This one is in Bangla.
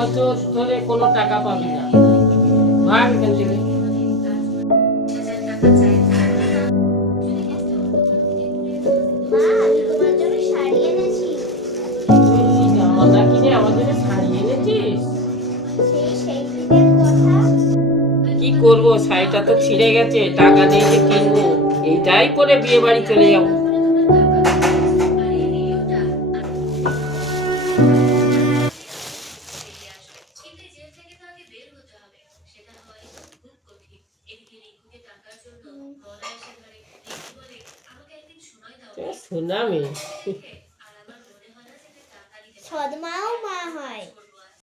বছর ধরে কোনো টাকা পাবি না। ভাগ এখান থেকে। মা, আমি তোমার জন্য শাড়ি এনেছি। তুই জামা কিনে আমার জন্য শাড়ি এনেছিস? সেই দিনের কথা। কি করবো, শাড়িটা তো ছিঁড়ে গেছে, টাকা নেই যে কিনবো। এইটাই পরে বিয়ে বাড়ি চলে যাবো। শোনা মেয়ে। সদমাও মা হয়।